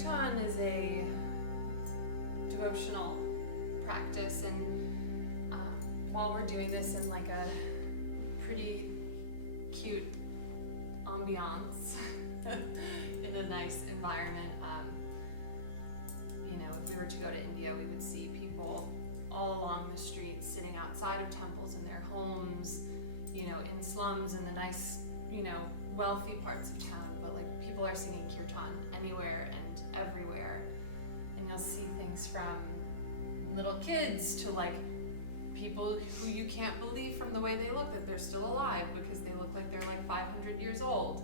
Kirtan is a devotional practice, and while we're doing this in like a pretty cute ambiance in a nice environment, if we were to go to India, we would see people all along the streets sitting outside of temples in their homes, in slums in the nice, wealthy parts of town, but like people are singing kirtan anywhere and everywhere. And you'll see things from little kids to like people who you can't believe from the way they look that they're still alive, because they look like they're like 500 years old,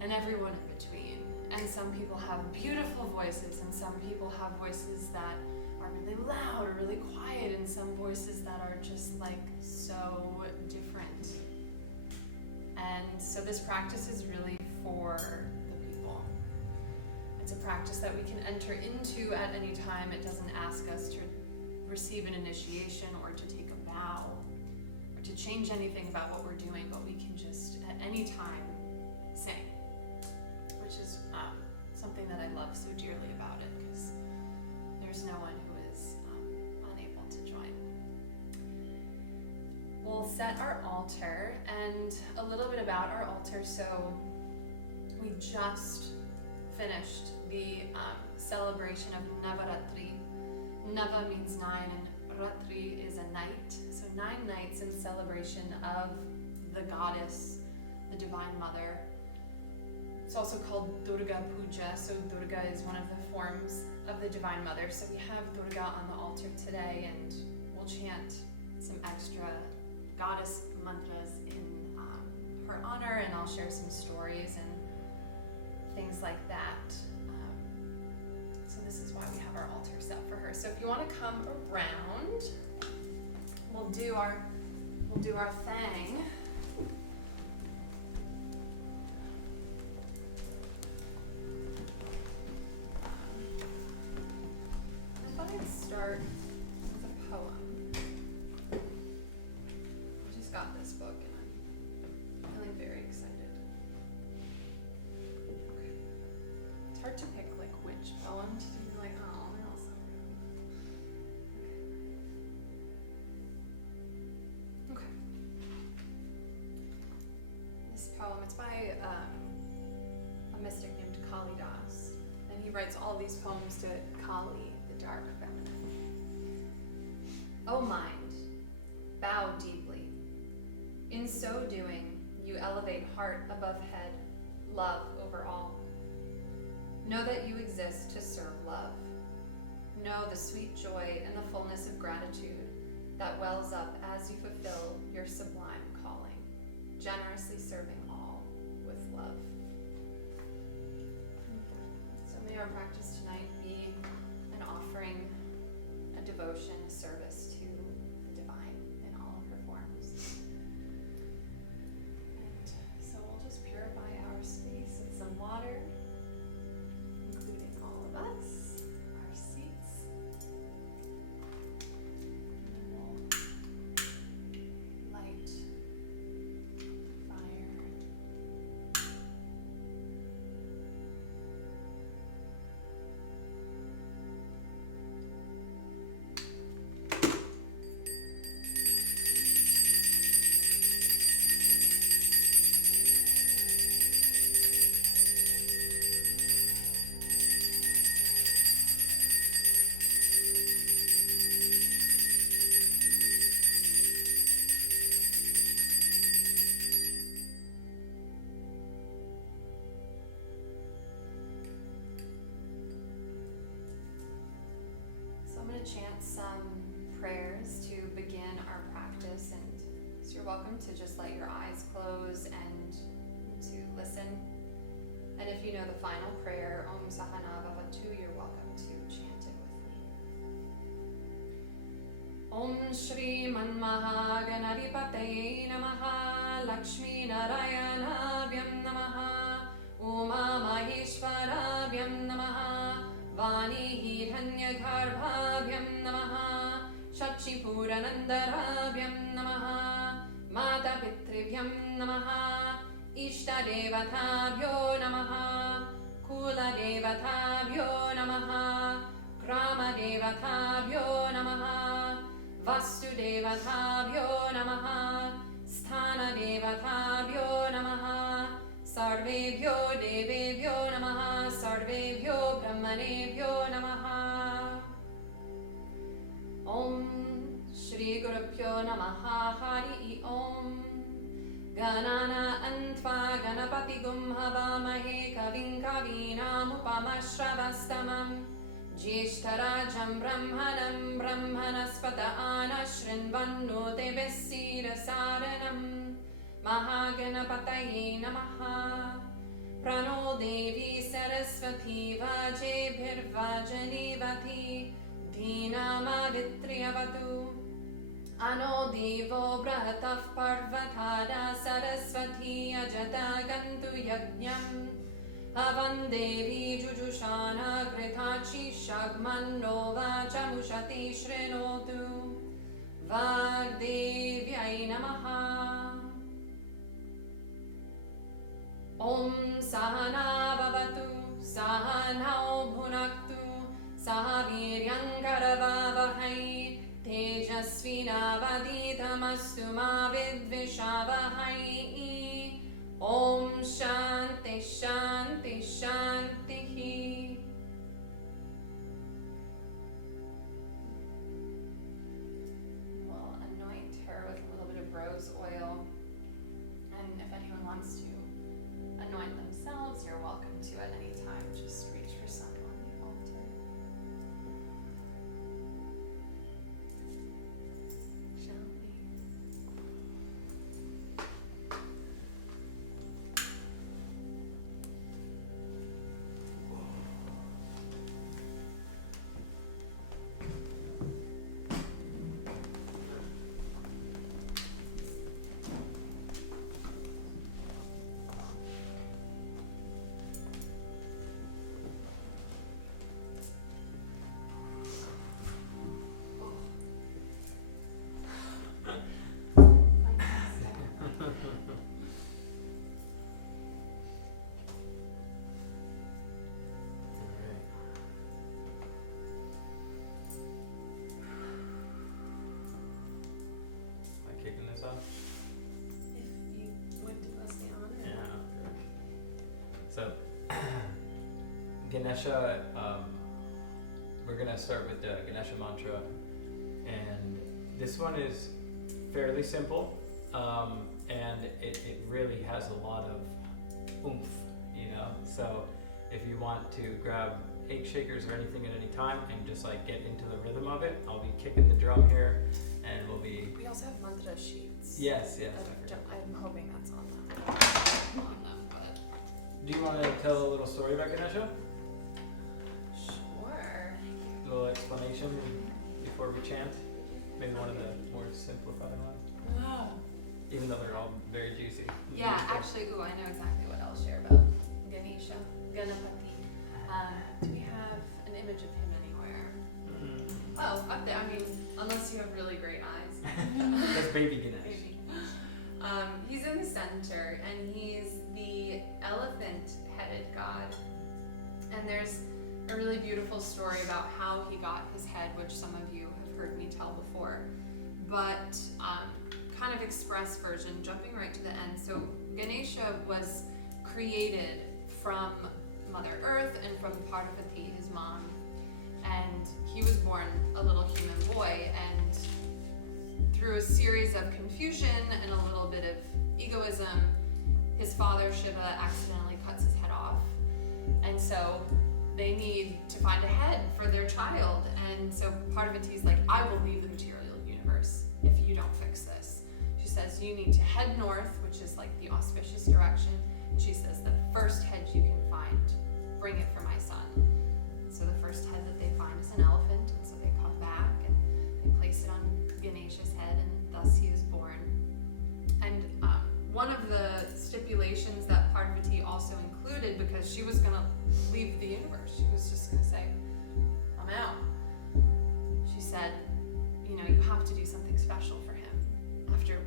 and everyone in between. And some people have beautiful voices, and some people have voices that are really loud or really quiet, and some voices that are just like so different. And so this practice is really for the people. It's a practice that we can enter into at any time. It doesn't ask us to receive an initiation or to take a vow or to change anything about what we're doing, but we can just at any time sing, which is something that I love so dearly about it, because there's no one who is unable to join. We'll set our altar, and a little bit about our altar. So we just finished the celebration of Navratri. Nava means 9, and Ratri is a night. So 9 nights in celebration of the goddess, the Divine Mother. It's also called Durga Puja. So Durga is one of the forms of the Divine Mother. So we have Durga on the altar today, and we'll chant some extra goddess mantras in her honor, and I'll share some stories and things like that. So this is why we have our altar set for her. So if you want to come around, we'll do our thing. I thought I'd start with a poem. I just got this book and I'm feeling very excited. Okay. It's hard to pick like which poem to do, like, oh, they're all so good. Okay. This poem, it's by a mystic named Kalidas, and he writes all these poems to Kali, the dark feminine. O mind, bow deeply. In so doing, you elevate heart above head, love over all. Know that you exist to serve love. Know the sweet joy and the fullness of gratitude that wells up as you fulfill your sublime calling, generously serving all with love. So may our practice tonight be an offering, a devotion, a service to the divine in all of her forms. And so we'll just purify our space with some water, including all of us, our seats. And then we'll light fire. I'm going to chant some prayers to begin our practice, and so you're welcome to just let your eyes close and to listen. And if you know the final prayer, Om Sahana Bhavatu, you're welcome to chant it with me. Om Shri Manmaha Ganapateye Namaha, Lakshmi Narayanavyam Namaha, Uma Maheshwaravyam Namaha, Vani Hiranyagarbhabhyam Namaha, Shachipuranandaravyam Namaha, Mata Pitribhyam Namaha, Ishtadevatabhyo Namaha, Kula Devatabhyo Namaha, Grama Devatabhyo Namaha, Vastu Devatabhyo Namaha, Sthana Devatabhyo Namaha, Sarvebhyo Devebhyo Namaha, Sarvebhyo Brahmanebhyo Namaha. Om Shri Gurubhyo Namaha, Hari Om. Ganana Antva Ganapati Gumhavamahe Kavim Kavinamupamashravastamam Jyeshtarajam Brahmanam Brahmanaspata Anashrinvanno Devessirasaranam Mahaganapataye Namaha. Prano Devi Saraswati Vajebhirvajanivati Dhinamavitriyavatu. Ano Devo Brahataf Parvatada Saraswati Ajata Gantu Yajnam Avan Devi Jujushana Gritachi Shagmano Vachamushati Shrinotu Vagdevyai Namaha. Om Sahana Vavatu Sahanao Bhunaktu Sahaviryankaravavahai Tejasvinavaditamastu ma vidvishavahai. Om Shanti Shanti Shanti. We'll anoint her with a little bit of rose oil. And if anyone wants to anoint themselves, you're welcome to at any time. Just reach for some on the altar. So, Ganesha, we're going to start with the Ganesha mantra, and this one is fairly simple, and it really has a lot of oomph, you know, so if you want to grab egg shakers or anything at any time and just like get into the rhythm of it, I'll be kicking the drum here, and we'll be... We also have mantra sheets. Yes. I'm hoping that's on them. Do you want to tell a little story about Ganesha? Sure. A little explanation before we chant? Maybe one of the more simplified ones? Oh. Even though they're all very juicy. Yeah, actually, I know exactly what I'll share about Ganesha, Ganapati. Do we have an image of him anywhere? Mm-hmm. Oh, up there. I mean, unless you have really great eyes. That's baby Ganesh. Baby. He's in the center, and he's the elephant-headed god. And there's a really beautiful story about how he got his head, which some of you have heard me tell before. But kind of express version, jumping right to the end. So Ganesha was created from Mother Earth and from Parvati, his mom. And he was born a little human boy, and through a series of confusion and a little bit of egoism, his father Shiva accidentally cuts his head off. And so they need to find a head for their child. And so Parvati's like, I will leave the material universe if you don't fix this. She says, you need to head north, which is like the auspicious direction. And she says, the first head you can find, bring it for my son. So the first head that they find is an elephant. And so they come back and they place it on Ganesha's head, and thus he is born. And one of the stipulations that Parvati also included, because she was going to leave the universe, she was just going to say, I'm out. She said, you have to do something special for him after,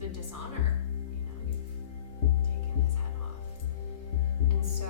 the dishonor, you've taken his head off. And so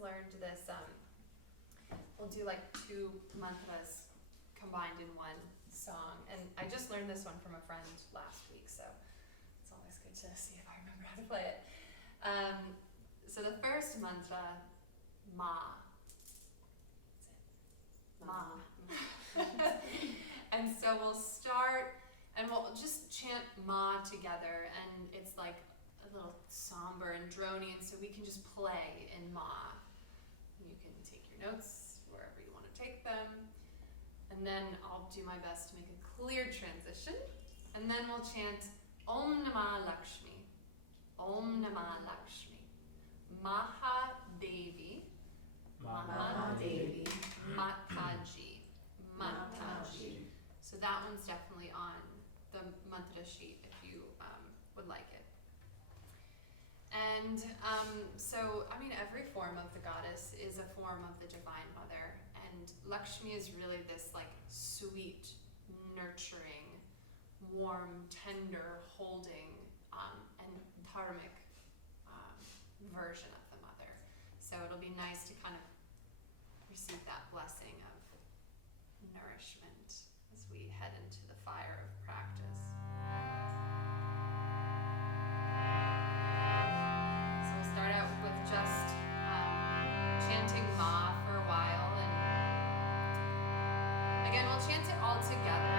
learned this, we'll do like 2 mantras combined in one song. And I just learned this one from a friend last week, so it's always good to see if I remember how to play it. So the first mantra, Ma. Ma. And so we'll start and we'll just chant Ma together, and it's like a little somber and drony, and so we can just play in Ma. You can take your notes wherever you want to take them, and then I'll do my best to make a clear transition, and then we'll chant Om Namah Lakshmi, Om Namah Lakshmi, Maha Devi, Maha Devi, Mataji, Mataji. So that one's definitely on the mantra sheet if you would like it. And so, I mean, every form of the goddess is a form of the Divine Mother, and Lakshmi is really this like sweet, nurturing, warm, tender, holding, and dharmic version of the mother. So it'll be nice to kind of receive that blessing of nourishment as we head into the fire of practice. So we'll start out with just chanting Ma for a while, and again we'll chant it all together.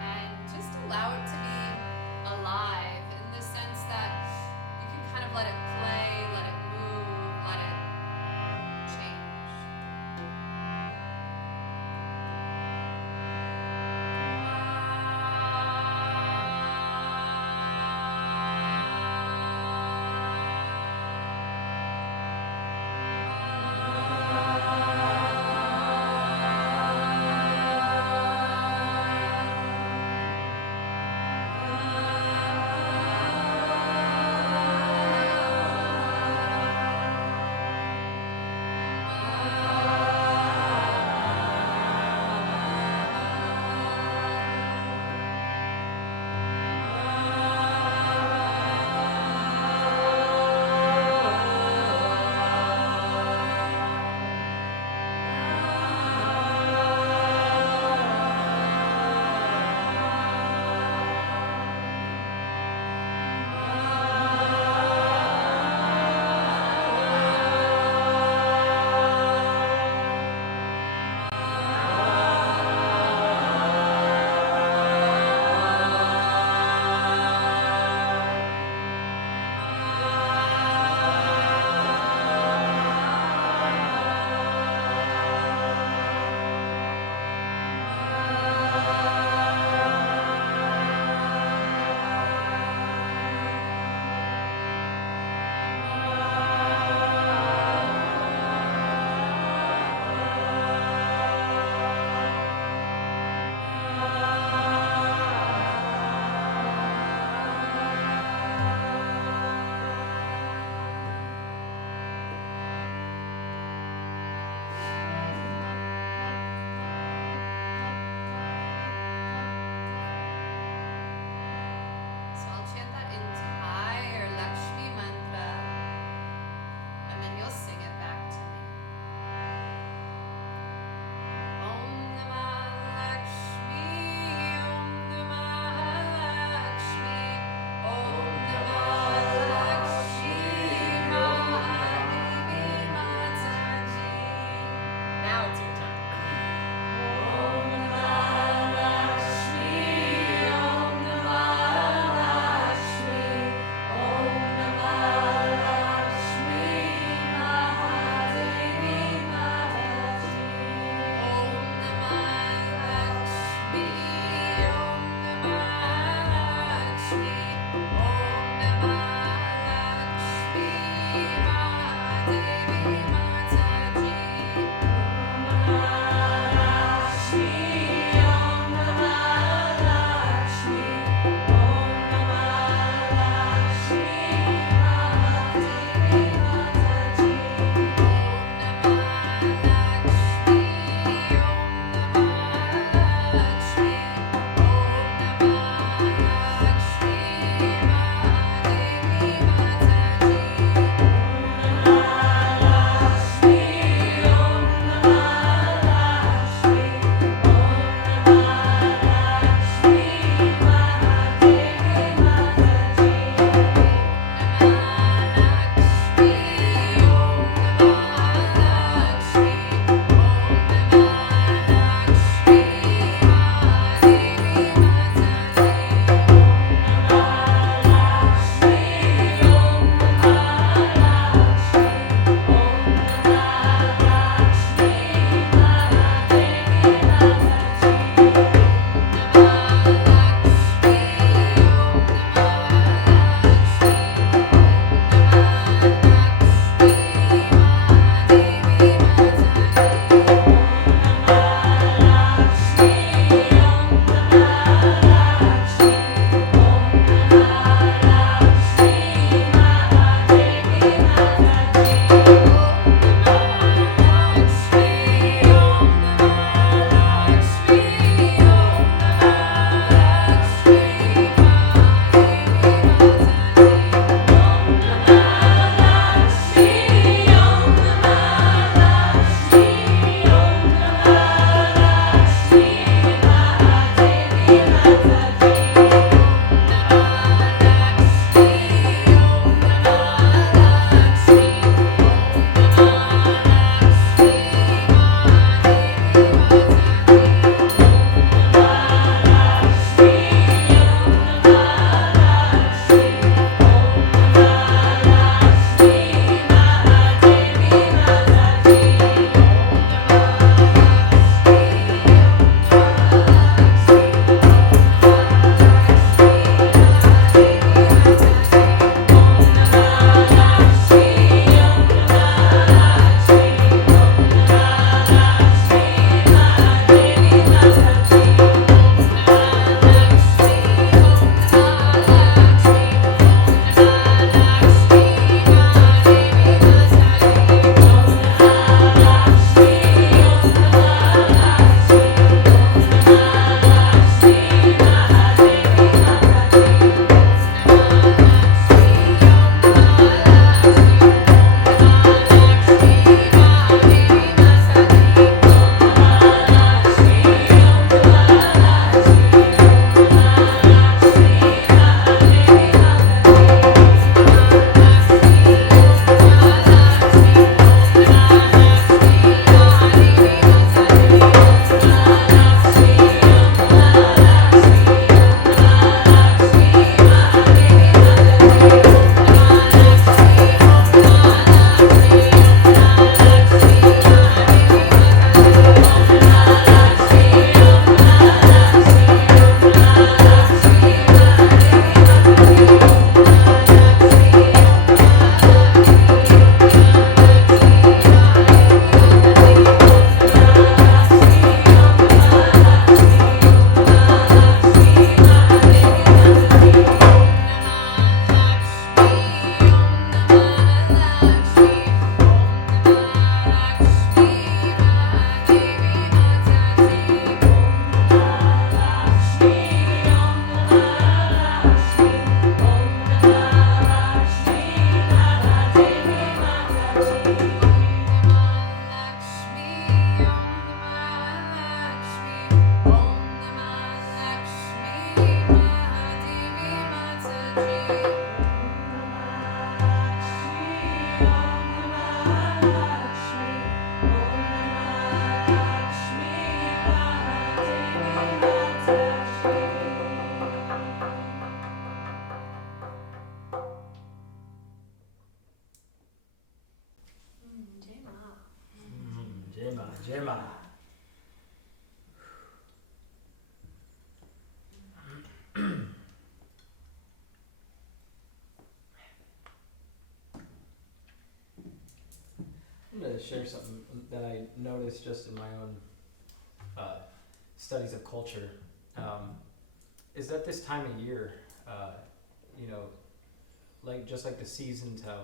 And just allow it to be alive in the sense that you can kind of let it play, let it move, let it change. share something that I noticed just in my own studies of culture. Is that this time of year, you know, like just like the seasons, how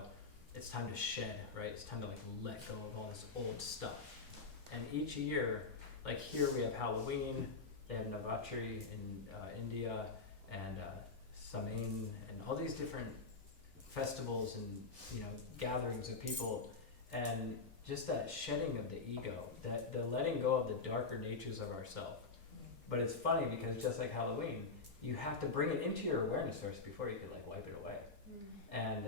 it's time to shed, right? It's time to like let go of all this old stuff. And each year, like here we have Halloween, they have Navratri in India, and Samain, and all these different festivals and, you know, gatherings of people, and just that shedding of the ego, that the letting go of the darker natures of ourselves. But it's funny because just like Halloween, you have to bring it into your awareness first before you can like wipe it away. And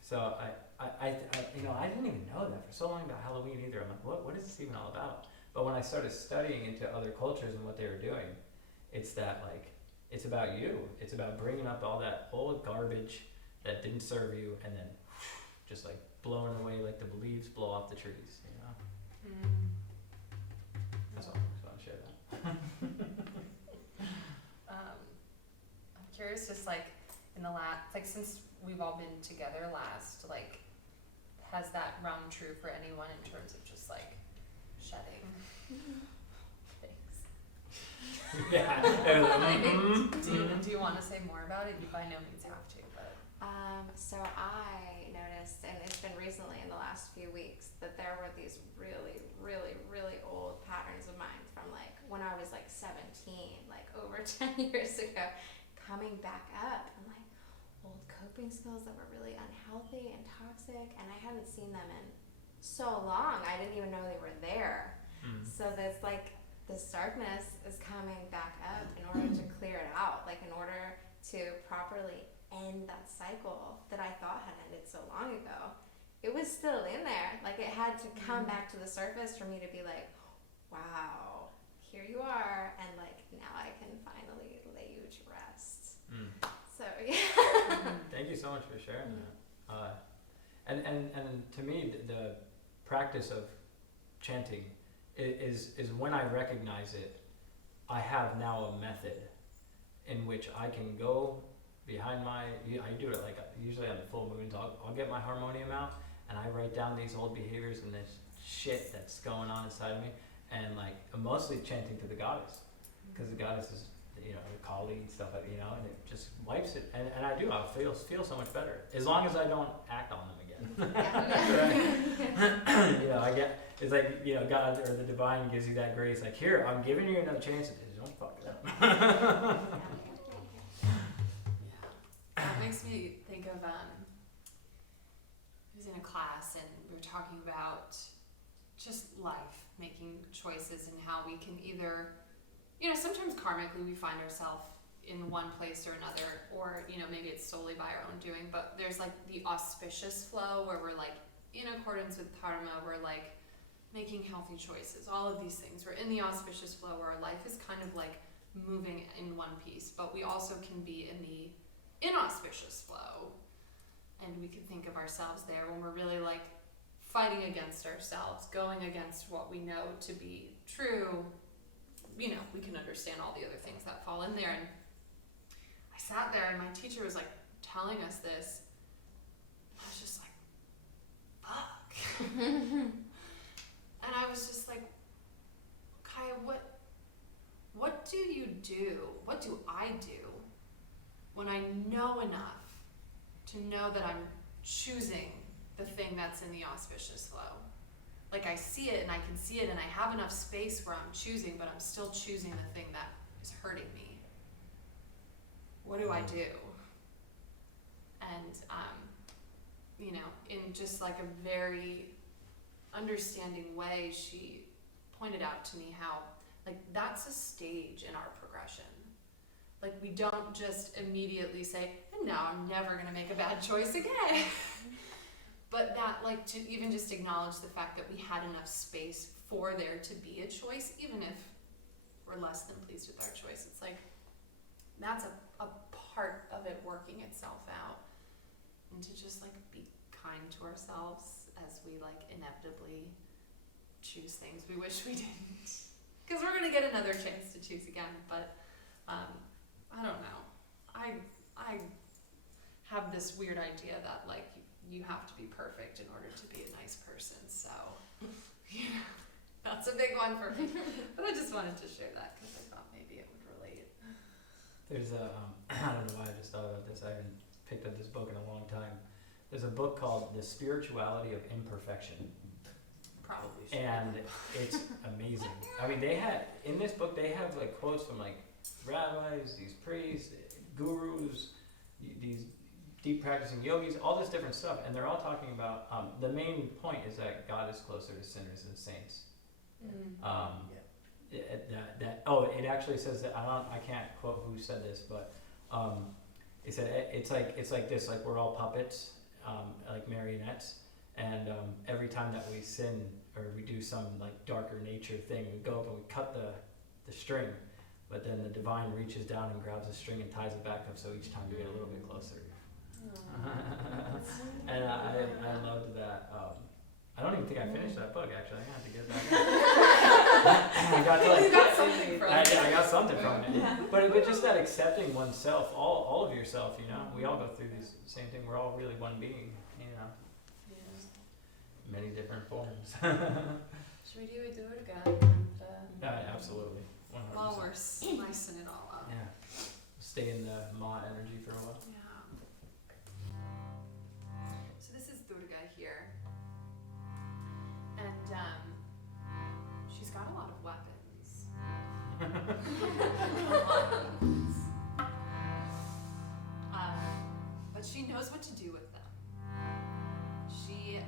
so I you know, I didn't even know that for so long about Halloween either. I'm like, what is this even all about? But when I started studying into other cultures and what they were doing, it's that like, it's about you. It's about bringing up all that old garbage that didn't serve you, and then just like blowing away like the leaves blow off the trees, you know? That's all. I just want to share that. I'm curious, just like in the like since we've all been together last, like, has that rung true for anyone in terms of just like shedding? Thanks. Yeah. Do you want to say more about it? You by no means have to, but. So I noticed, and it's been recently in the last few weeks, that there were these really, really, really old patterns of mine from like when I was like 17, like over 10 years ago, coming back up, and like old coping skills that were really unhealthy and toxic, and I hadn't seen them in so long. I didn't even know they were there. So there's like this darkness is coming back up in order to clear it out, like in order to properly end that cycle that I thought had ended so long ago. It was still in there. Like it had to come back to the surface for me to be like, wow, here you are, and like now I can finally lay you to rest. So yeah. Thank you so much for sharing that. And to me, the practice of chanting is when I recognize it, I have now a method in which I can go behind I do it like usually on the full moons. I'll get my harmonium out and I write down these old behaviors and this shit that's going on inside of me, and like I'm mostly chanting to the goddess, because the goddess is, you know, the Kali and stuff, you know, and it just wipes it, and I do, I'll feel so much better as long as I don't act on them again. You know, I get, it's like, you know, God or the divine gives you that grace, like, here, I'm giving you another chance, don't fuck it up. That makes me think of, I was in a class and we were talking about just life, making choices, and how we can either, you know, sometimes karmically we find ourselves in one place or another, or, you know, maybe it's solely by our own doing, but there's like the auspicious flow where we're like in accordance with dharma, we're like making healthy choices, all of these things. We're in the auspicious flow where our life is kind of like moving in one piece, but we also can be in the inauspicious flow, and we can think of ourselves there when we're really like fighting against ourselves, going against what we know to be true. You know, we can understand all the other things that fall in there. And I sat there and my teacher was like telling us this, and I was just like, fuck. And I was just like, Kaya, what do you do? What do I do when I know enough to know that I'm choosing the thing that's in the auspicious flow? Like I see it and I can see it and I have enough space where I'm choosing, but I'm still choosing the thing that is hurting me. What do I do? And, you know, in just like a very understanding way, she pointed out to me how, like, that's a stage in our progression. Like, we don't just immediately say, and now I'm never gonna make a bad choice again. But that, like, to even just acknowledge the fact that we had enough space for there to be a choice, even if we're less than pleased with our choice. It's like, that's a part of it working itself out. And to just, like, be kind to ourselves as we, like, inevitably choose things we wish we didn't. Because we're gonna get another chance to choose again, but I don't know. I have this weird idea that, like, you have to be perfect in order to be a nice person. So, yeah, that's a big one for me. But I just wanted to share that because I thought maybe it would relate. There's a, I don't know why I just thought about this. I haven't picked up this book in a long time. There's a book called The Spirituality of Imperfection. Probably should. And it's amazing. I mean, in this book, they have like quotes from like rabbis, these priests, gurus, these deep practicing yogis, all this different stuff. And they're all talking about, the main point is that God is closer to sinners than saints. It actually says that, I can't quote who said this, but it said it's like this, like we're all puppets, like marionettes, and every time that we sin or we do some like darker nature thing, we go up and we cut the string, but then the divine reaches down and grabs the string and ties it back up, so each time you get a little bit closer. And I loved that. I don't even think I finished that book, actually. I have to get that. I got something from it. I got something from it. But just that accepting oneself, all of yourself, you know. We all go through this same thing. We're all really one being, you know. Yeah. Many different forms. Should we do a Durga? Absolutely. 100%. While we're slicing it all up. Yeah. Stay in the Ma energy for a while. Yeah. So this is Durga here. And she's got a lot of weapons. But she knows what to do with them. She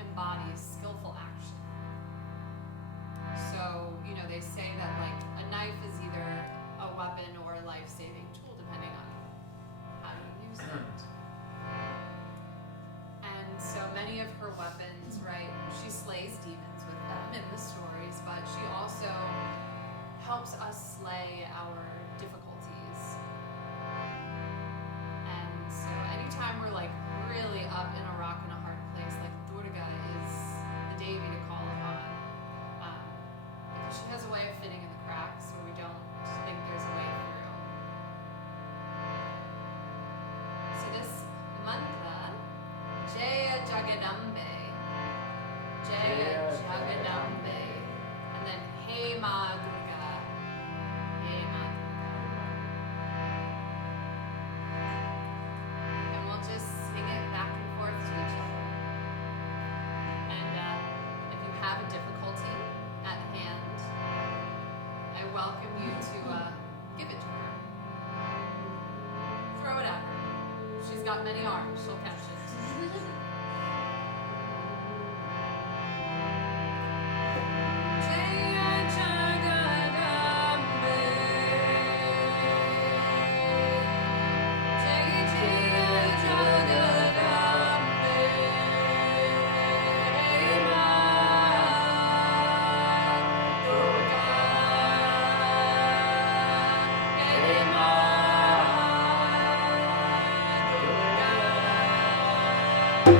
embodies skillful action. So, you know, they say that like a knife is either a weapon or a life-saving tool, depending on how you use it. And so many of her weapons, right, she slays demons with them in the stories, but she also helps us slay our difficulties. And so anytime we're like really up in a rock and a hard place, like Durga is the Devi to call upon. Because she has a way of fitting in the cracks where we don't think there's a way through. So this mantra, Jaya Jagadambe, Jaya Jagadambe, and then Hey Ma Durga, Hey Ma Durga. And we'll just sing it back and forth to each other. And if you have a difficulty at hand, I welcome you to give it to her. Throw it at her. She's got many arms, she'll catch it. Jaya Jagadambe, Jaya Jaya Jagadambe, Hey Ma Durga, Hey Ma Durga.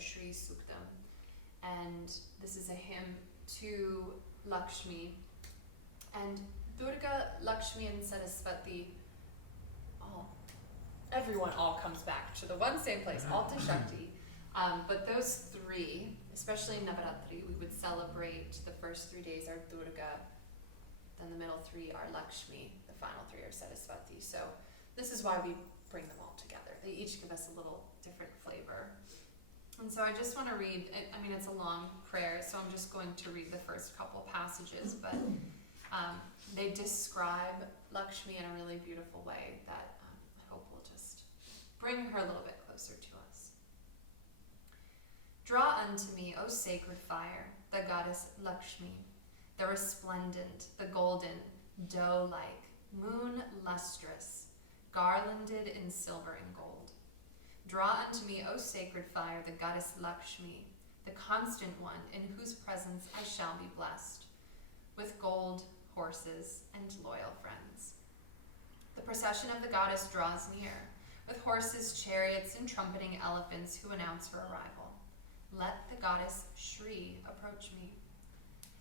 Shri Suktam. And this is a hymn to Lakshmi. And Durga, Lakshmi, and Saraswati, everyone all comes back to the one same place, all to Shakti. But those three, especially in Navratri, we would celebrate the first 3 days are Durga, then the middle 3 are Lakshmi, the final 3 are Saraswati. So this is why we bring them all together. They each give us a little different flavor. And so I just want to read, I mean, it's a long prayer, so I'm just going to read the first couple passages, but they describe Lakshmi in a really beautiful way that I hope will just bring her a little bit closer to us. Draw unto me, O sacred fire, the goddess Lakshmi, the resplendent, the golden, doe-like, moon lustrous, garlanded in silver and gold. Draw unto me, O sacred fire, the goddess Lakshmi, the constant one, in whose presence I shall be blessed, with gold, horses, and loyal friends. The procession of the goddess draws near, with horses, chariots, and trumpeting elephants who announce her arrival. Let the goddess Shri approach me.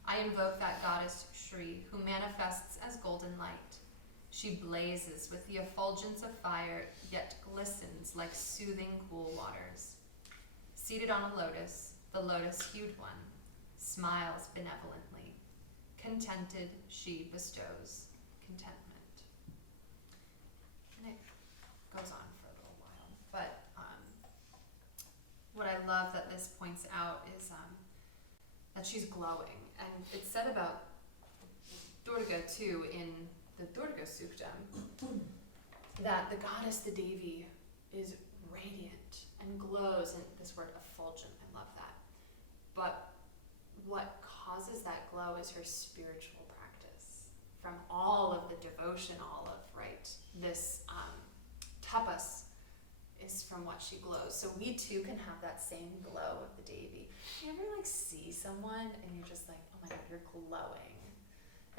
I invoke that goddess Shri, who manifests as golden light. She blazes with the effulgence of fire, yet glistens like soothing cool waters. Seated on a lotus, the lotus-hued one smiles benevolently. Contented, she bestows contentment. And it goes on for a little while, but what I love that this points out is that she's glowing, and it's said about Durga too in the Durga Suktam, that the goddess, the Devi, is radiant and glows, and this word effulgent, I love that. But what causes that glow is her spiritual practice. From all of the devotion, all of, right, this tapas is from what she glows. So we too can have that same glow of the Devi. You ever like see someone and you're just like, oh my God, you're glowing.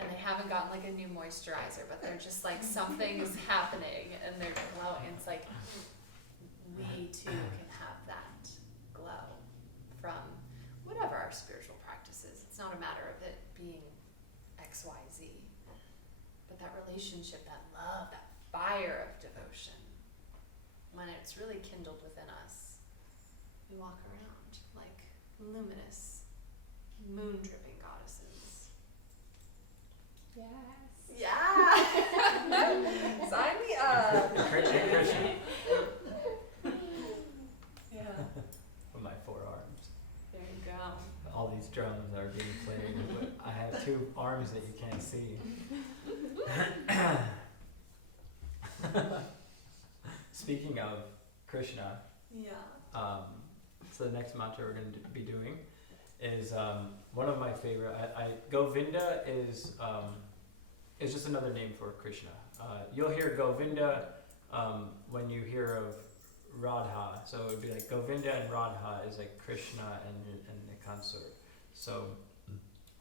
And they haven't gotten like a new moisturizer, but they're just like, something is happening and they're glowing. It's like, we too can have that glow from whatever our spiritual practice is. It's not a matter of it being X, Y, Z, but that relationship, that love, that fire of devotion, when it's really kindled within us, we walk around like luminous, moon-dripping goddesses. Yes. Yeah! Sign me up! Krishna. Yeah. With my 4 arms. There you go. All these drums are being played, but I have 2 arms that you can't see. Speaking of Krishna, Yeah. so the next mantra we're going to be doing is one of my favorite. Govinda is just another name for Krishna. You'll hear Govinda when you hear of Radha. So it would be like Govinda and Radha is like Krishna and the consort. So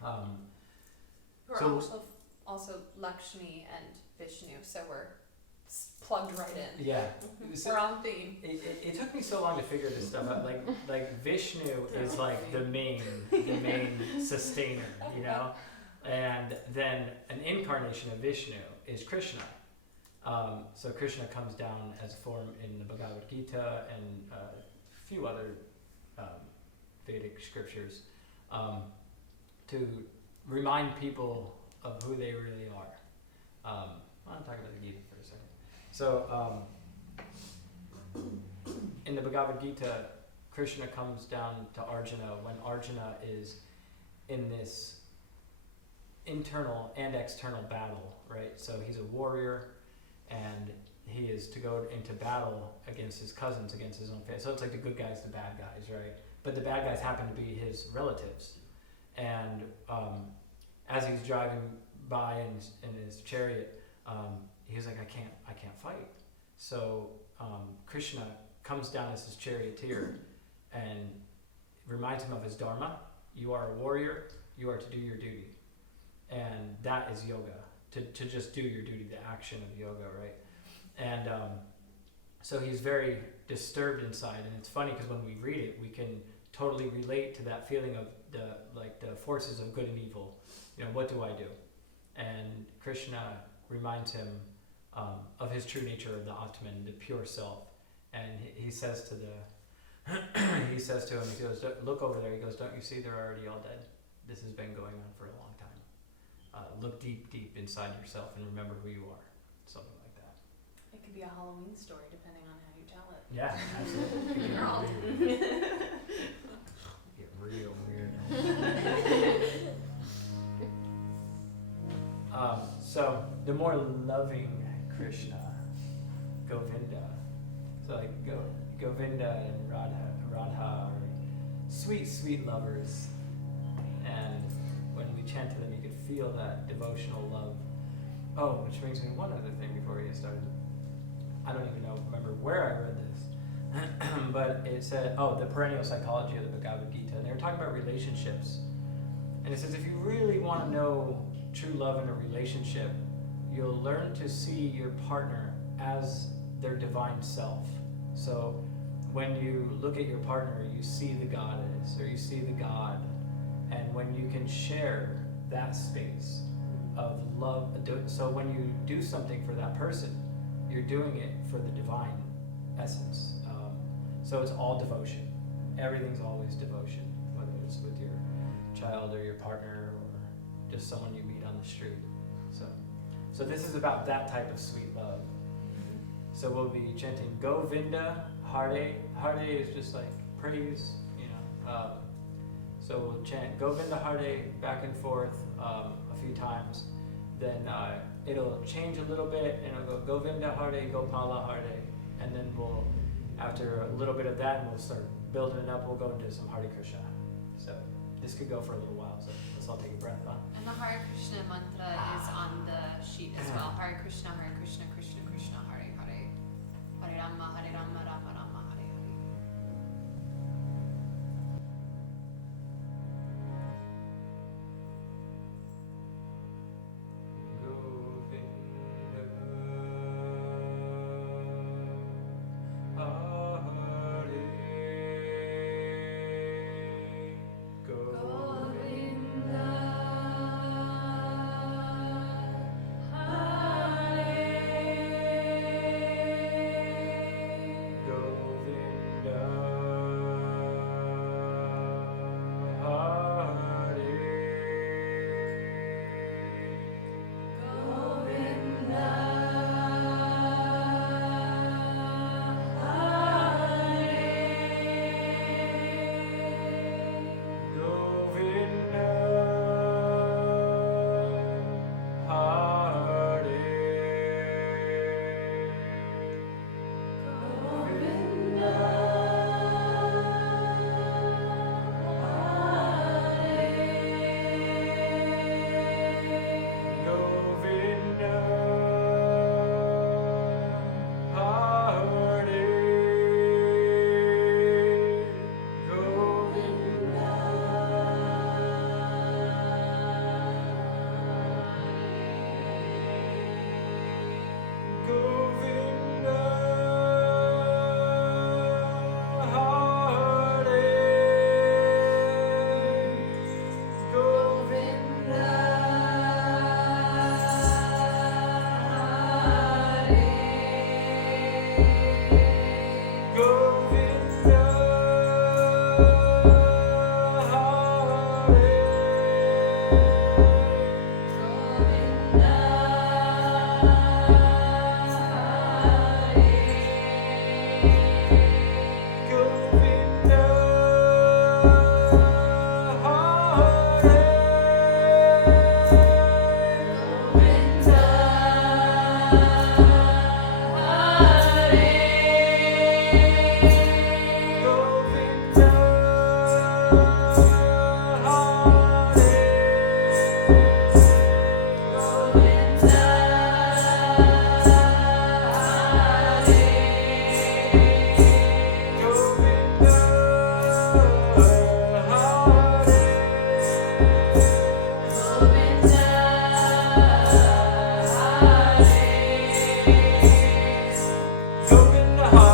Who are also Lakshmi and Vishnu, so we're plugged right in. yeah. So We're on theme. it took me so long to figure this stuff out. Like Vishnu is like the main sustainer, you know, and then an incarnation of Vishnu is Krishna. So Krishna comes down as a form in the Bhagavad Gita and a few other Vedic scriptures to remind people of who they really are. I want to talk about the Gita for a second. So in the Bhagavad Gita, Krishna comes down to Arjuna when Arjuna is in this internal and external battle, right? So he's a warrior and he is to go into battle against his cousins, against his own family. So it's like the good guys, the bad guys, right? But the bad guys happen to be his relatives. And as he's driving by in his chariot, he's like, I can't fight. So Krishna comes down as his charioteer and reminds him of his dharma. You are a warrior. You are to do your duty. And that is yoga, to just do your duty, the action of yoga, right? And So he's very disturbed inside, and it's funny because when we read it, we can totally relate to that feeling of the forces of good and evil. What do I do? And Krishna reminds him of his true nature, of the Atman, the pure self. And he says to him, he goes, look over there. He goes, don't you see they're already all dead? This has been going on for a long time. Look deep, deep inside yourself and remember who you are. Something like that. It could be a Halloween story depending on how you tell it. Yeah, absolutely. They're all Get real weird. So the more loving Krishna, Govinda, so like Govinda and Radha are sweet, sweet lovers, and when we chant to them, you can feel that devotional love. Oh, which brings me one other thing before we get started. I don't even remember where I read this, but it said, the perennial psychology of the Bhagavad Gita, and they were talking about relationships, and it says if you really want to know true love in a relationship, you'll learn to see your partner as their divine self. So when you look at your partner, you see the goddess or you see the God, and when you can share that space of love, so when you do something for that person, you're doing it for the divine essence. So it's all devotion. Everything's always devotion, whether it's with your child or your partner or just someone you meet on the street. So this is about that type of sweet love. So we'll be chanting Govinda, Hare. Hare is just like praise, so we'll chant Govinda, Hare back and forth a few times. Then it'll change a little bit, and it'll go Govinda, Hare, Gopala, Hare. And then after a little bit of that, and we'll start building it up, we'll go into some Hare Krishna. So this could go for a little while, so let's all take a breath, huh? And the Hare Krishna mantra is on the sheet as well. Hare Krishna, Krishna Krishna, Hare Hare. Hare Rama, Rama Rama, Hare Hare. Govinda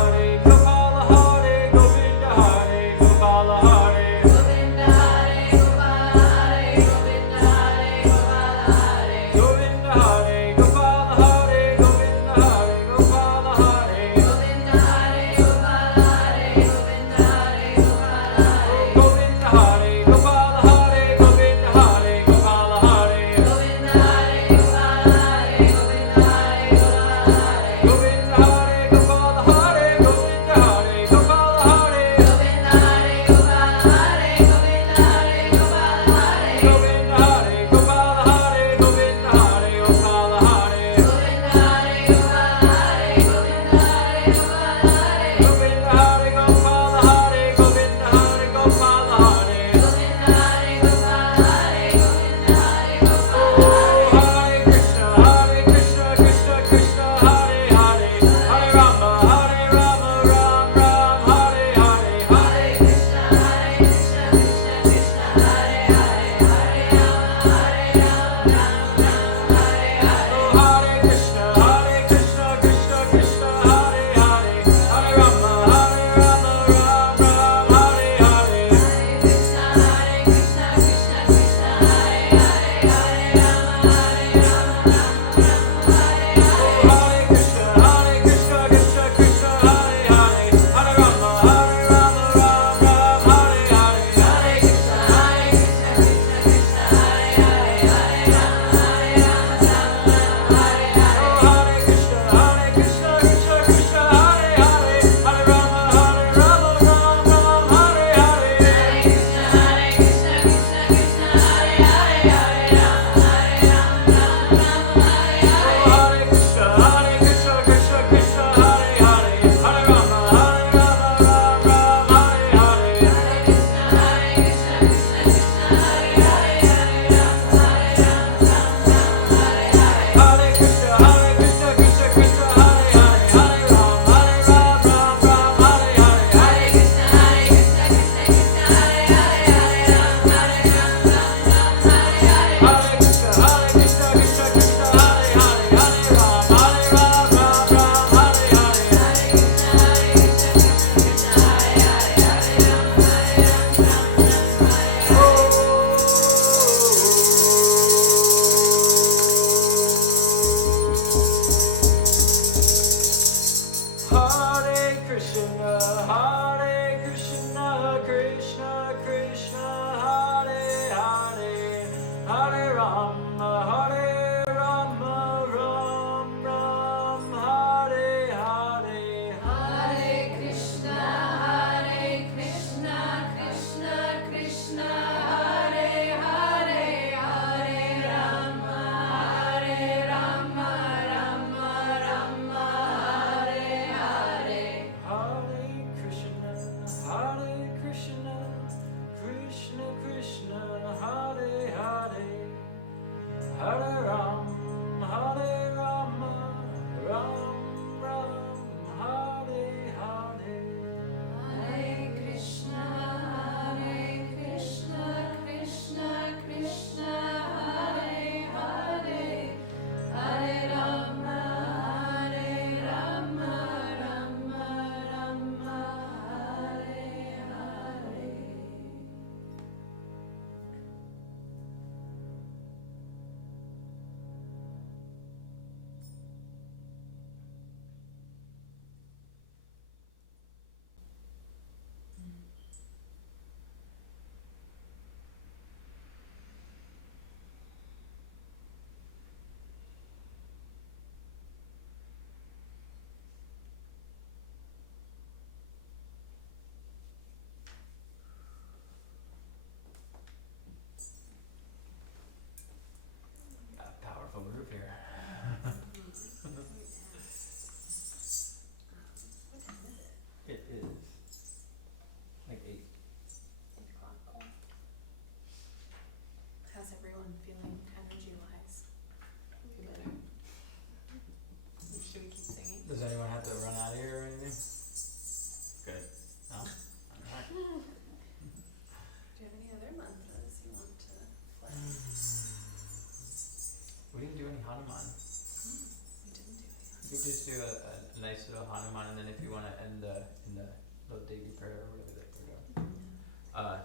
nice little Hanuman, and then if you want to end in the little Devi prayer or whatever that we're doing.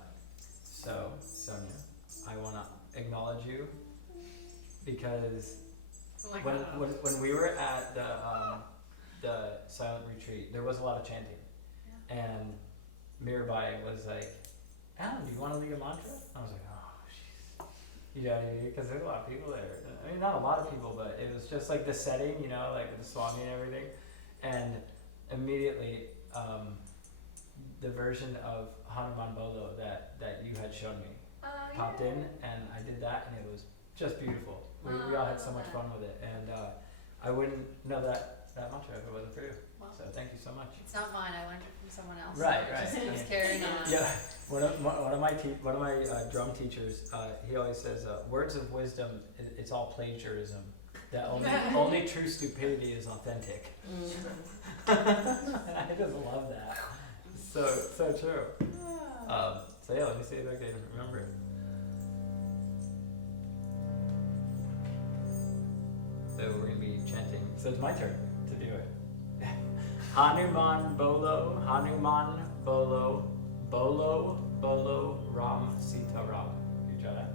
So Sonia, I want to acknowledge you because when we were at the silent retreat, there was a lot of chanting, and Mirabai was like, Alan, do you want to lead a mantra? I was like, oh, jeez. You know what I mean? Because there's a lot of people there. I mean, not a lot of people, but it was just like the setting, you know, like with the Swami and everything. And immediately, the version of Hanuman Bolo that you had shown me popped in, and I did that, and it was just beautiful. We all had so much fun with it, and I wouldn't know that mantra if it wasn't for you. Well, so thank you so much. It's not mine. I learned it from someone else. Right. Just carrying on. Yeah, one of my drum teachers, he always says, words of wisdom, it's all plagiarism. That only true stupidity is authentic. I just love that. So true. So yeah, let me see if I can remember it. So we're going to be chanting. So it's my turn to do it. Hanuman Bolo, Hanuman Bolo, Bolo, Bolo, Ram, Sita, Ram. You try that?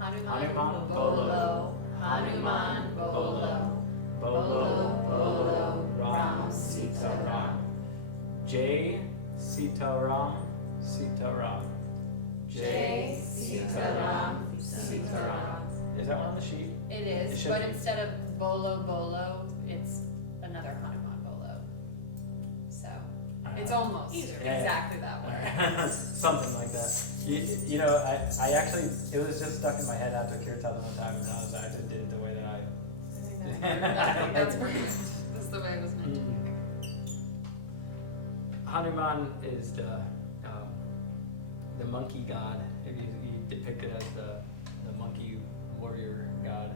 Hanuman Bolo, Hanuman Bolo, Bolo, Bolo, Ram, Sita, Ram. Jai Sita Ram, Sita Ram. Jai Sita Ram, Sita Ram. Is that one on the sheet? It is, but instead of Bolo Bolo, it's another Hanuman Bolo. So it's almost exactly that way. Something like that. You know, I actually, it was just stuck in my head after Kirtan one time, and I just did it the way that I think that's perfect. That's the way it was meant to be. Hanuman is the monkey god. If you depict it as the monkey warrior god,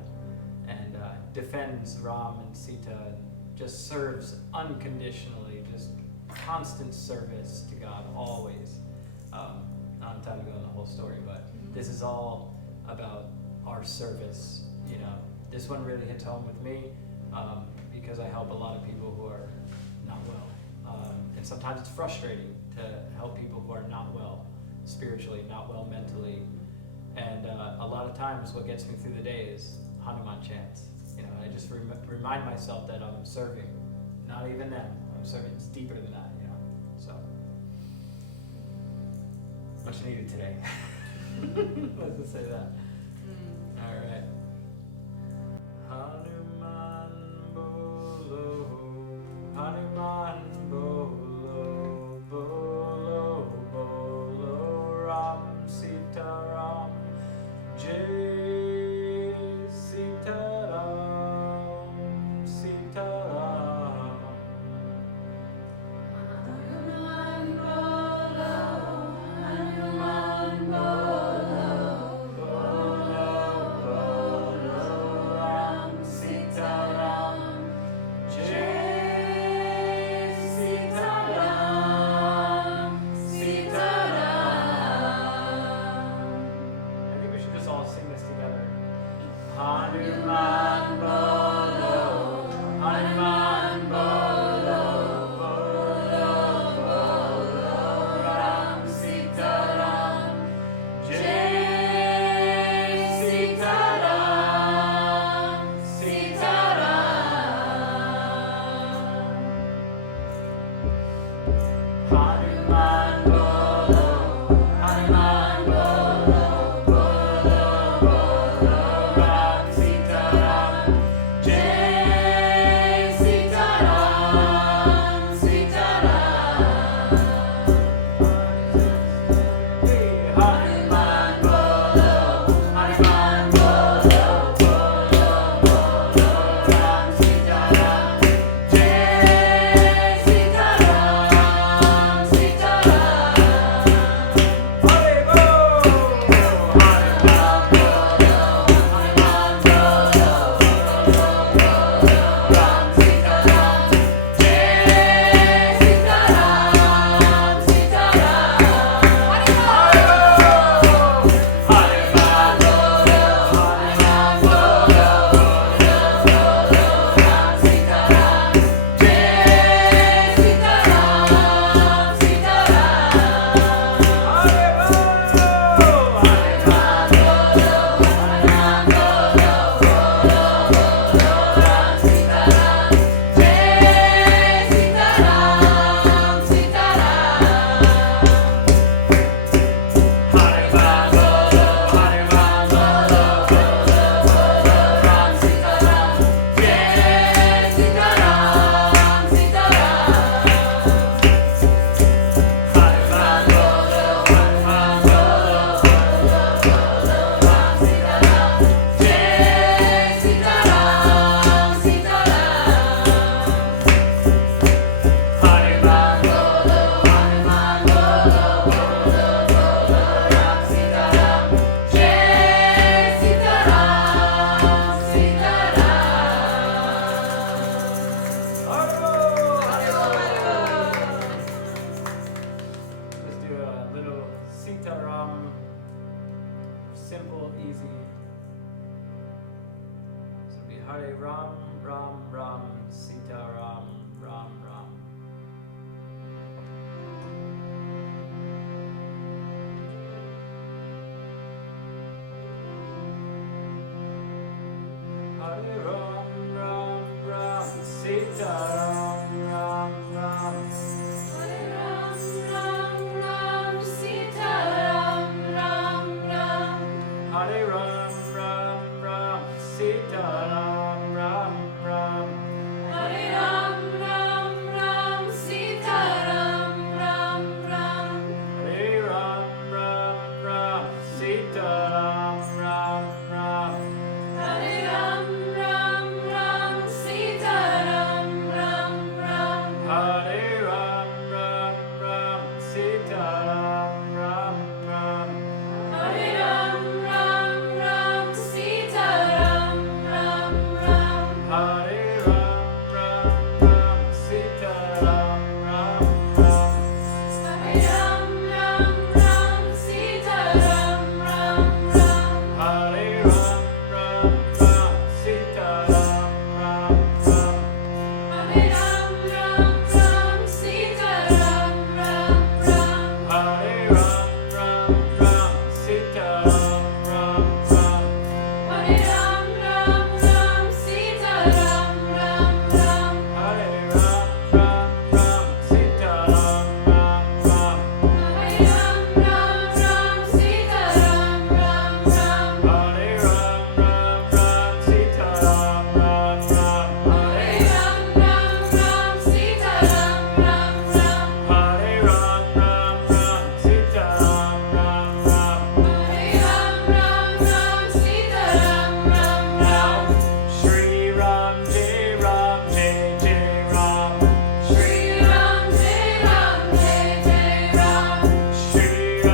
and defends Ram and Sita, and just serves unconditionally, just constant service to God always. I don't have time to go in the whole story, but this is all about our service. You know, this one really hits home with me because I help a lot of people who are not well, and sometimes it's frustrating to help people who are not well spiritually, not well mentally, and a lot of times what gets me through the day is Hanuman chants. You know, I just remind myself that I'm serving, not even them. I'm serving. It's deeper than that. You know, so much needed today. Let's just say that. All right. Hanuman Bolo, Hanuman Bolo, Bolo, Bolo, Ram, Sita, Ram, Jai Sita, Ram, Sita, Ram. Hanuman Bolo, Hanuman Bolo, Bolo, Bolo, Ram, Sita, Ram, Jai a little Sitaram, simple, easy. So it'll be Hare Ram, Ram, Ram, Sitaram, Ram, Ram. Hare Ram, Ram, Ram, Sitaram, Ram, Ram. Hare Ram, Ram, Ram, Sita Ram, Ram, Ram. Hare Ram, Ram, Ram, Sitaram, Ram, Ram. Hare Ram, Ram, Ram, Sita Ram, Ram, Ram. Hare Ram, Ram, Ram, Sitaram, Ram, Ram. Hare Ram, Ram, Ram, Sita Ram, Ram, Ram. Hare Ram, Ram, Ram, Sitaram, Ram, Ram. Hare Ram, Ram, Ram, Sita Ram, Ram, Ram. Hare Ram, Ram, Ram, Sitaram, Ram, Ram. Hare Ram, Ram, Ram, Sita Ram, Ram, Ram. Hare Ram, Ram, Ram, Sitaram, Ram, Ram. Hare Ram, Ram, Ram, Sita Ram, Ram, Ram. Hare Ram, Ram, Ram, Sitaram, Ram, Ram. Hare Ram, Ram, Ram, Sita Ram, Ram, Ram. Hare Ram, Ram, Ram, Sitaram, Ram, Ram. Hare Ram, Ram, Ram, Sita Ram, Ram, Ram. Hare Ram, Ram, Ram, Sitaram, Ram, Ram. Hare Ram, Ram, Ram, Sita Ram, Ram, Ram. Hare Ram, Ram, Ram, Sitaram, Ram, Ram. Hare Ram, Ram, Ram, Sita Ram, Ram, Now, Ram. Shri Ram, Jai Ram, Jai Jai Ram. Shri Ram, Jai Ram, Jai Jai Ram.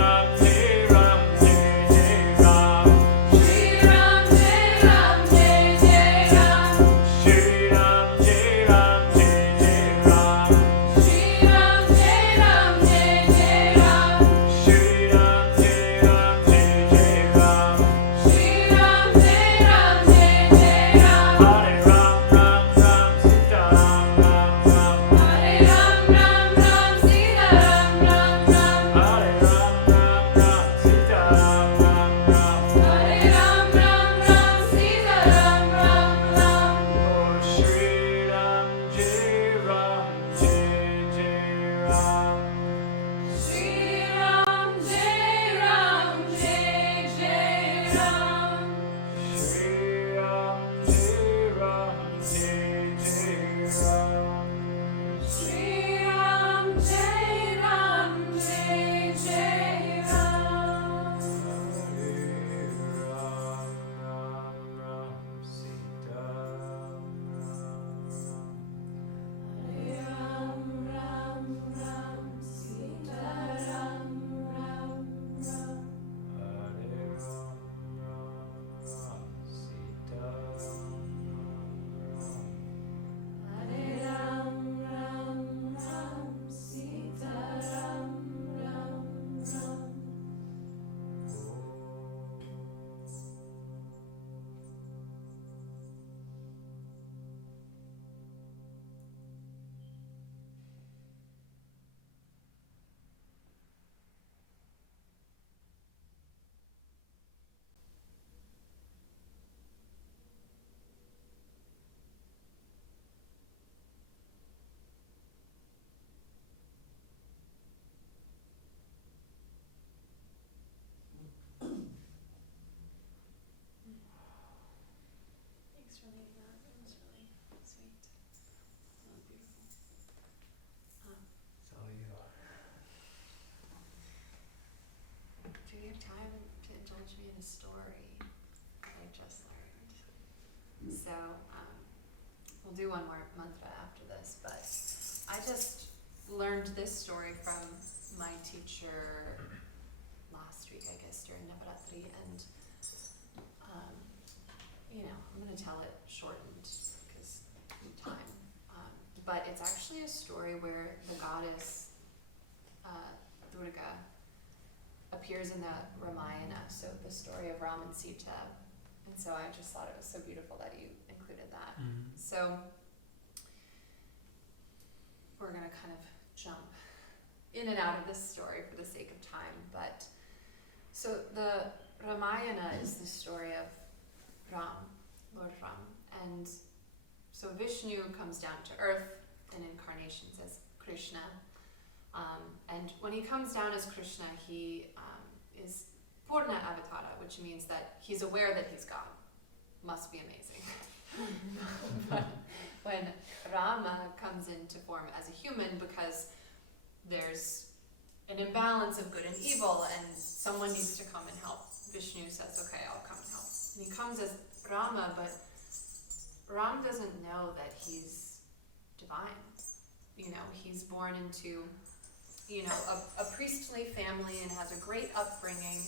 Shri Ram, Jai Ram, Jai Jai Ram. Shri Ram, Jai Ram, Jai Jai Ram. Shri Ram, Jai Ram, Jai Jai Ram. Shri Ram, Jai Ram, Jai Jai Ram. Shri Ram, Jai Ram, Jai Jai Ram. Shri Ram, Jai Ram, Jai Jai Ram. Hare Ram, Ram, Ram, Sitaram, Ram, Ram. Hare Ram, Ram, Ram, Sita Ram, Ram, Ram. Hare Ram, Ram, Ram, Sitaram, Ram, Ram. Hare Ram, Ram, Ram, Sita Ram, Ram, Ram. Oh, Shri Ram, Jai Ram, Jai Jai Ram. Shri Ram, Jai Ram, Jai Jai Ram. Shri Ram, Jai Ram, Jai Jai Ram. Shri Ram, Jai Ram, Jai Jai Ram. Hare Ram, Ram, Ram, Sitaram, Ram, Ram. Hare Ram, Ram, Sita Ram, Ram, Ram. Hare Ram, Ram, Ram, Sitaram, Ram. Hare Ram, Ram, Ram, Sita Ram, Ram, Ram. Thanks for leading that. That was really sweet. Really beautiful. It's all you. Do you have time to indulge me in a story that I just learned? So, we'll do one more mantra after this, but I just learned this story from my teacher last week, I guess, during Navratri, and I'm going to tell it shortened because of time. But it's actually a story where the goddess Durga appears in the Ramayana, so the story of Ram and Sita. And so I just thought it was so beautiful that you included that. So we're going to kind of jump in and out of this story for the sake of time. But so the Ramayana is the story of Ram, Lord Ram. And so Vishnu comes down to earth in incarnations as Krishna. And when he comes down as Krishna, he is Purna Avatara, which means that he's aware that he's God. Must be amazing. But when Rama comes into form as a human, because there's an imbalance of good and evil, and someone needs to come and help, Vishnu says, okay, I'll come and help. And he comes as Rama, but Ram doesn't know that he's divine. You know, he's born into, you know, a priestly family and has a great upbringing.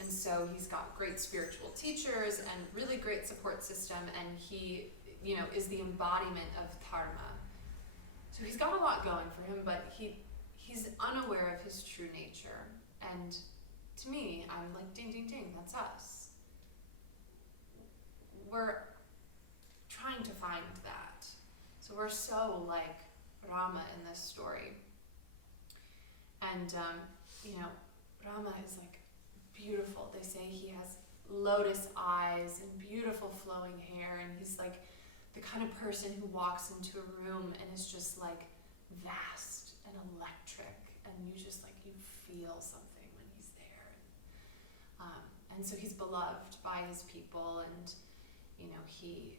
And so he's got great spiritual teachers and really great support system, and he, you know, is the embodiment of dharma. So he's got a lot going for him, but he's unaware of his true nature. And to me, I'm like, ding, ding, ding, that's us. We're trying to find that. So we're so like Rama in this story. And, you know, Rama is like beautiful. They say he has lotus eyes and beautiful flowing hair, and he's like the kind of person who walks into a room and is just like vast and electric, and you just like, you feel something when he's there. And so he's beloved by his people, and, you know, he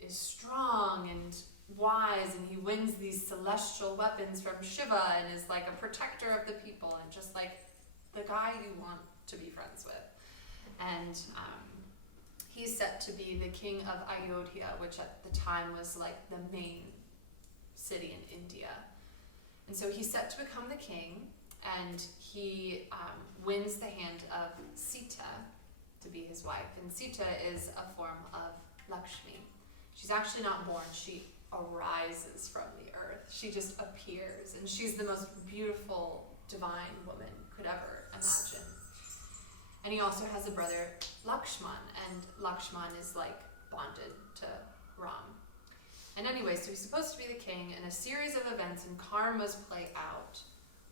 is strong and wise, and he wins these celestial weapons from Shiva and is like a protector of the people, and just like the guy you want to be friends with. And he's set to be the king of Ayodhya, which at the time was like the main city in India. And so he's set to become the king, and he wins the hand of Sita to be his wife. And Sita is a form of Lakshmi. She's actually not born, she arises from the earth. She just appears, and she's the most beautiful, divine woman could ever imagine. And he also has a brother, Lakshman, and Lakshman is like bonded to Ram. And anyway, so he's supposed to be the king, and a series of events and karmas play out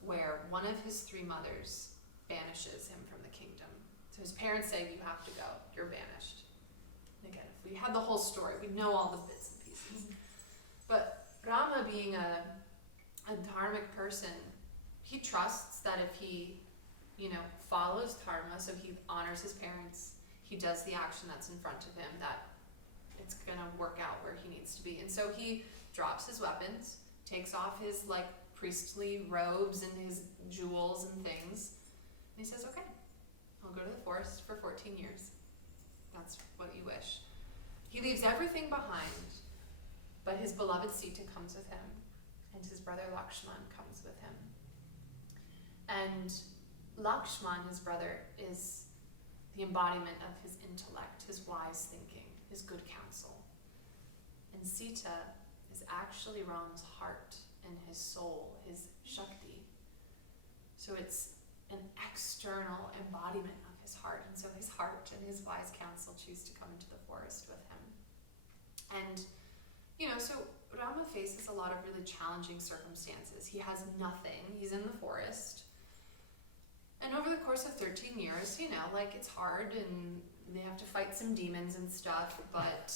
where one of his three mothers banishes him from the kingdom. So his parents say, you have to go, you're banished. And again, if we had the whole story, we'd know all the bits and pieces. But Rama, being a dharmic person, he trusts that if he, you know, follows dharma, so he honors his parents, he does the action that's in front of him, that it's gonna work out where he needs to be. And so he drops his weapons, takes off his like priestly robes and his jewels and things, and he says, okay, I'll go to the forest for 14 years. That's what you wish. He leaves everything behind, but his beloved Sita comes with him, and his brother Lakshman comes with him. And Lakshman, his brother, is the embodiment of his intellect, his wise thinking, his good counsel. And Sita is actually Ram's heart and his soul, his Shakti. So it's an external embodiment of his heart. And so his heart and his wise counsel choose to come into the forest with him. And, you know, so Rama faces a lot of really challenging circumstances. He has nothing. He's in the forest. And over the course of 13 years, you know, like, it's hard and they have to fight some demons and stuff, but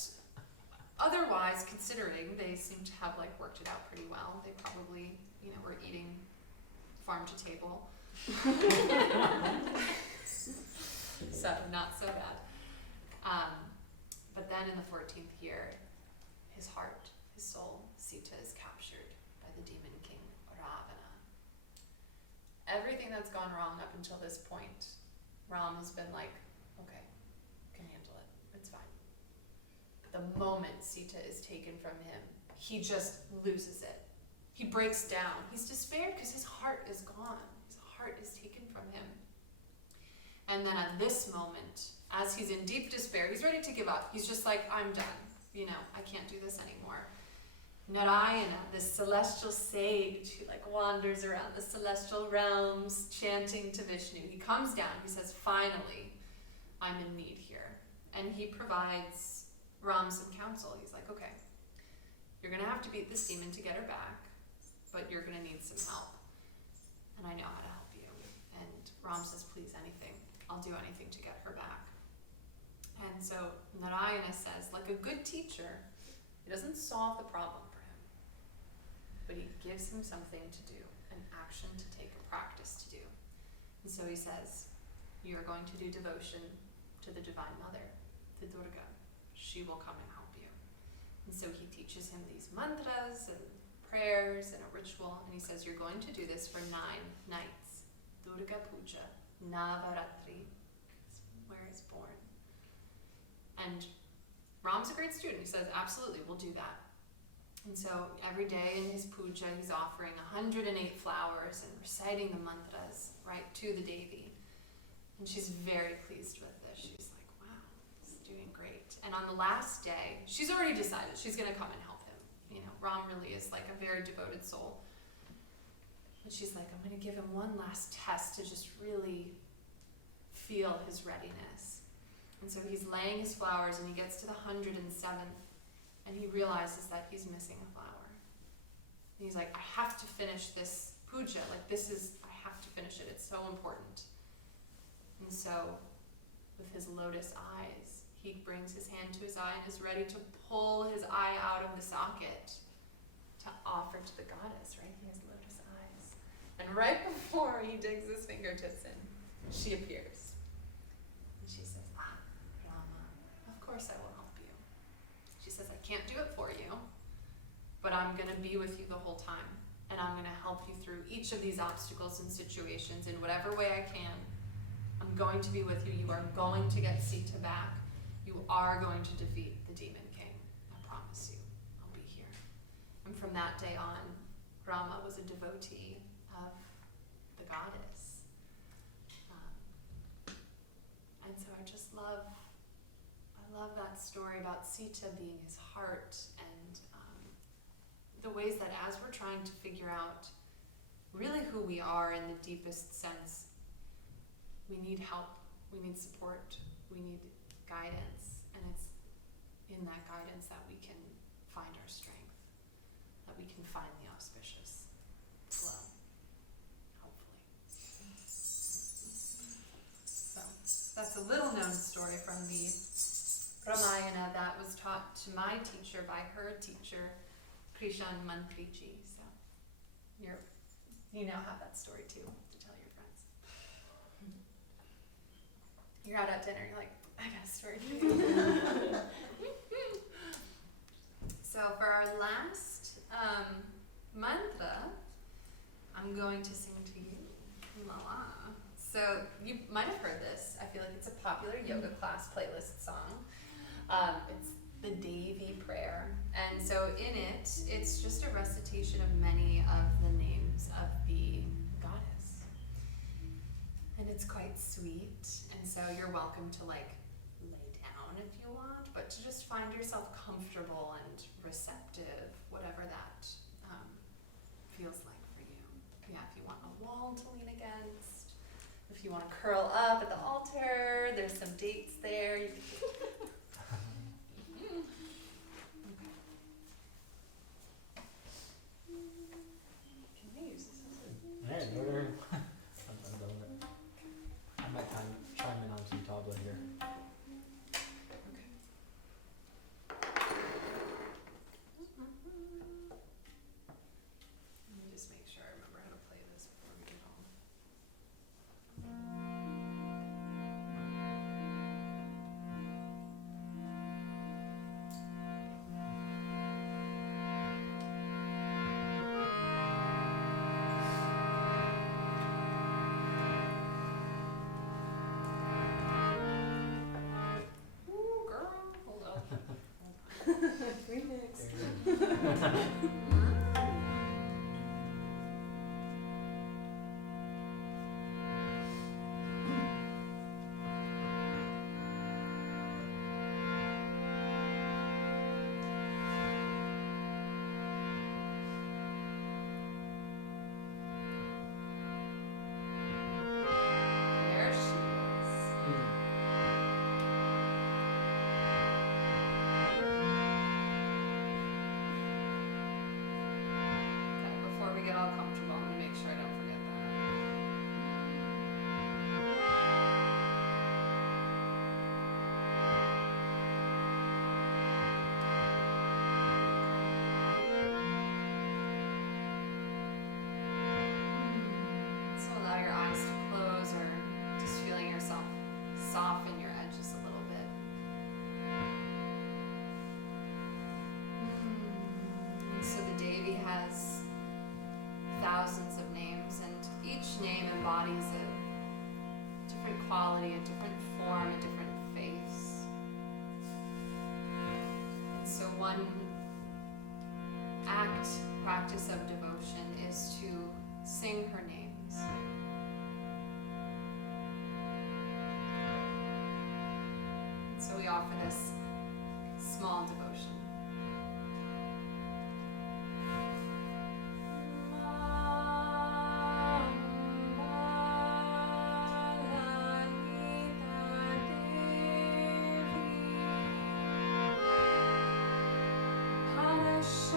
otherwise, considering, they seem to have, like, worked it out pretty well. They probably, you know, were eating farm to table. So, not so bad. But then in the 14th year, his heart, his soul, Sita, is captured by the demon king, Ravana. Everything that's gone wrong up until this point, Ram has been like, okay, can handle it, it's fine. But the moment Sita is taken from him, he just loses it. He breaks down. He's despaired because his heart is gone. His heart is taken from him. And then at this moment, as he's in deep despair, he's ready to give up. He's just like, I'm done. You know, I can't do this anymore. Narayana, this celestial sage who like wanders around the celestial realms chanting to Vishnu. He comes down, he says, finally, I'm in need here. And he provides Ram some counsel. He's like, okay, you're gonna have to beat this demon to get her back, but you're gonna need some help. And I know how to help you. And Ram says, please, anything. I'll do anything to get her back. And so Narayana says, like a good teacher, he doesn't solve the problem for him, but he gives him something to do, an action to take, a practice to do. And so he says, you're going to do devotion to the Divine Mother, to Durga. She will come and help you. And so he teaches him these mantras and prayers and a ritual, and he says, you're going to do this for 9 nights. Durga puja, Navratri, where it's born. And Ram's a great student. He says, absolutely, we'll do that. And so every day in his puja, he's offering 108 flowers and reciting the mantras, right, to the Devi. And she's very pleased with this. She's like, wow, this is doing great. And on the last day, she's already decided she's going to come and help him. You know, Ram really is like a very devoted soul. But she's like, I'm going to give him one last test to just really feel his readiness. And so he's laying his flowers, and he gets to the 107th, and he realizes that he's missing a flower. And he's like, I have to finish this puja. Like, I have to finish it. It's so important. And so, with his lotus eyes, he brings his hand to his eye and is ready to pull his eye out of the socket to offer to the goddess, right? He has lotus eyes. And right before he digs his fingertips in, she appears. And she says, Rama, of course I will help you. She says, I can't do it for you, but I'm going to be with you the whole time. And I'm going to help you through each of these obstacles and situations in whatever way I can. I'm going to be with you. You are going to get Sita back. You are going to defeat the demon king. I promise you. I'll be here. And from that day on, Rama was a devotee of the goddess. And so I love that story about Sita being his heart, and the ways that as we're trying to figure out really who we are in the deepest sense, we need help, we need support, we need guidance, and it's in that guidance that we can find our strength, that we can find the auspicious flow, hopefully. So that's a little known story from the Ramayana that was taught to my teacher by her teacher, Krishna Mantriji. So you now have that story too to tell your friends. You're out at dinner, you're like, I got a story for you. So for our last mantra, I'm going to sing to you. Mala. So you might have heard this. I feel like it's a popular yoga class playlist song. It's the Devi prayer. And so in it, it's just a recitation of many of the names of the goddess. And it's quite sweet. And so you're welcome to like lay down if you want, but to just find yourself comfortable and receptive, whatever that feels like for you. Yeah, if you want a wall to lean against, if you want to curl up at the altar, there's some dates there. You can we use this as a Hey, whatever. I'm done with it. I might chime in on some tabla here. Let me just make sure I remember how to play this before we get home. Ooh, girl, hold on. Remix. comfortable. I'm gonna make sure I don't forget that. So allow your eyes to close, or just feeling yourself soften your edges a little bit. And so the Devi has thousands of names, and each name embodies a different quality, a different form, a different face. And so one practice of devotion is to sing her names. So we offer this small devotion. Namaste,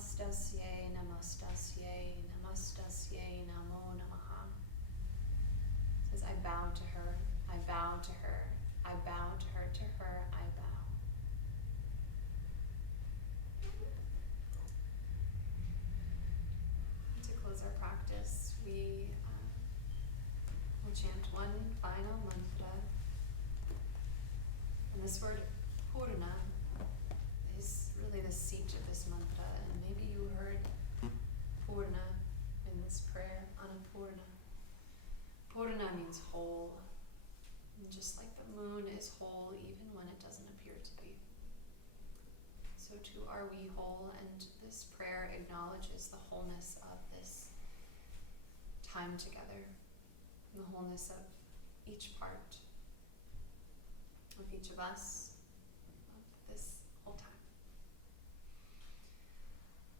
Namastasye, namastasye, namastasye, namo namaha. It says, I bow to her, I bow to her, I bow to her, I bow. And to close our practice, we will chant one final mantra. And this word Purna is really the seat of this mantra, and maybe you heard Purna in this prayer, Annapurna. Purna means whole, and just like the moon is whole even when it doesn't appear to be. So too are we whole, and this prayer acknowledges the wholeness of this time together, the wholeness of each part, of each of us, of this whole time.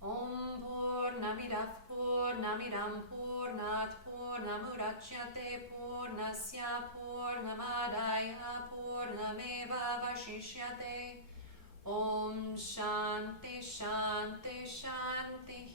Om Purnamidam Purnamidam Purnat Purnamudachyate Purnasya Purnamadaya Purnameva Vashishyate. Om Shanti Shanti Shanti